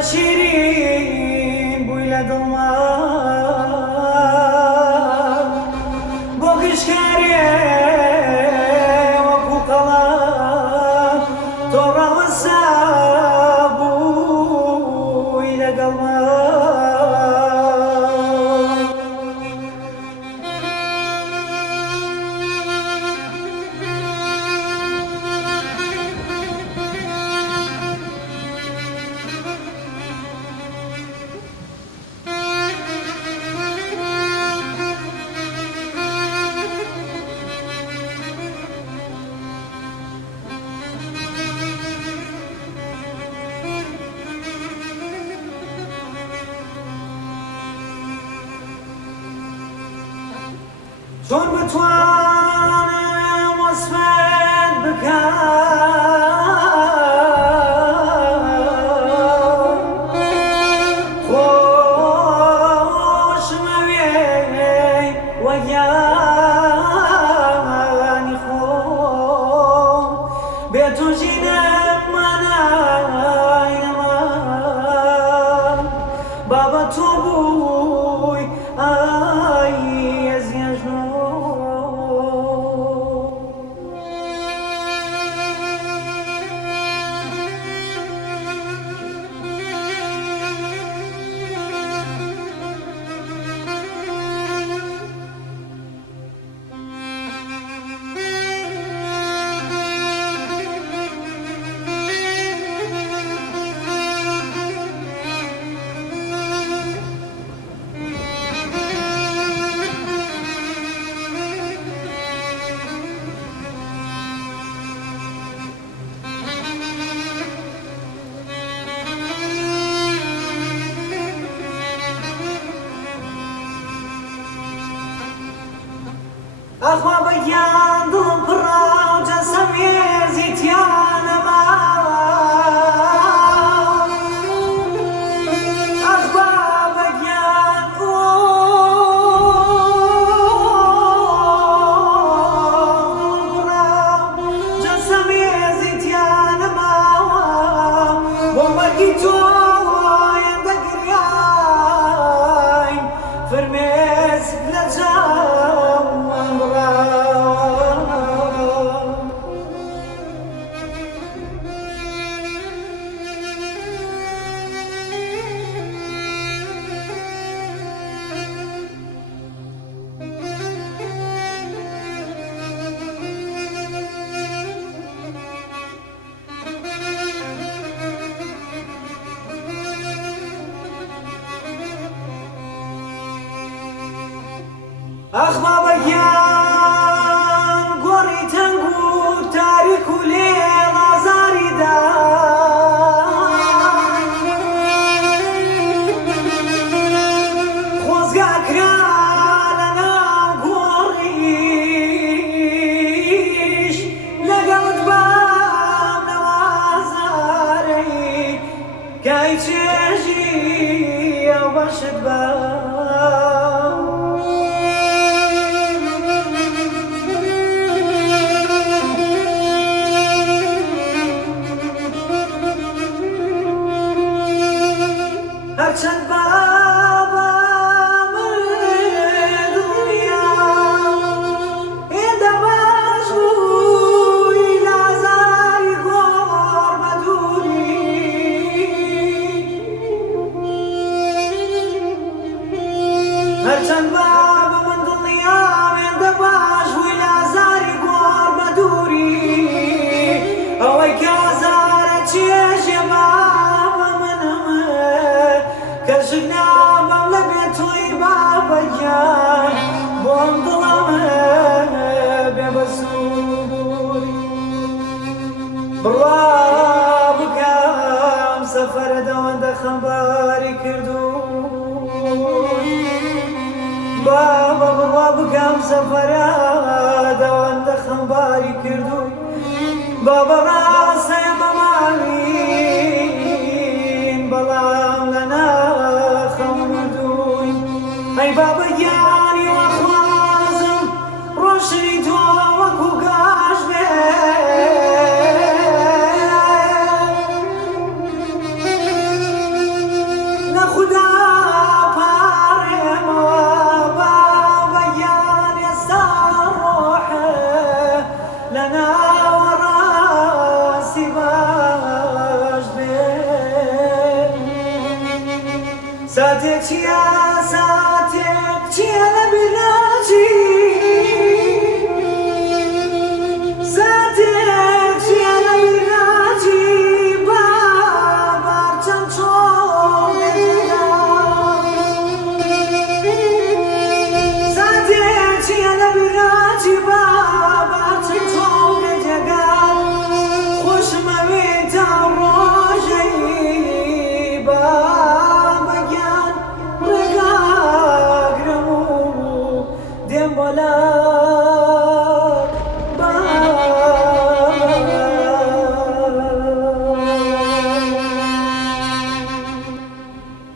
شیرین بووی لە دڵما بۆ گشتکارێ وەکوو قەڵام تۆ ڕەوەسا بووی لەگەڵما چۆن بتوانم وەسفت بکەم خۆشمەوێ وەک یانی خۆم بێ تۆ ژینم مانای نەما با بە تۆ بووی ئای ئەزیان ژنۆ ئەخوا بەگیان دڵم پڕا و جەسەم هێزی تیانەما ئەخوا بەگیان دڵم پڕا و جەسەم هێزی تیانەماوە بۆ مەرگی تۆ ئێندە گریاین فرمێسک لە چاوان ئەخوا بەگیان گۆڕی تەنگ و تاریک و لێ ئازاریدا خۆزگا کرا لەناو گۆڕیش لەگەڵت بام نەوازارەی کای چێژی ئەو بەشت بە هەرچەند بابا دڵنیا هێندە باش بووی لازاری گۆڕ بە دووری هەرچەند بابا من دڵنیا هێندە باش بووی لازاری گۆڕ بە دووری ئەوەی کە ئازارە چێژێ بابا منەمە کەژک نابم لە بێت تۆی بابەگیان بۆم دڵەمە بێ بەسووری بڕوا بکەم سەفەرە دەوەندە خەمباری کردووی بابە بڕوا بکەم سەفەرە دەوەندە خەمباری کردووی بابە ڕاستەیە بەماوین بەڵام لەنا ئەی بابە گیانی وەخوازم ڕۆشنی تۆ وەکو گاش بێ ساتێک چیە ساتێک چیە لە بیراجی ساتێک چیە لە بیراجی بابار چەند چۆن ساتێک چیە لە بیراجی بابار چەند چۆن بێجێگا خۆشمەوێ تا ڕۆژەی بابەگیان ڕێگاگرم و دێم بۆ لای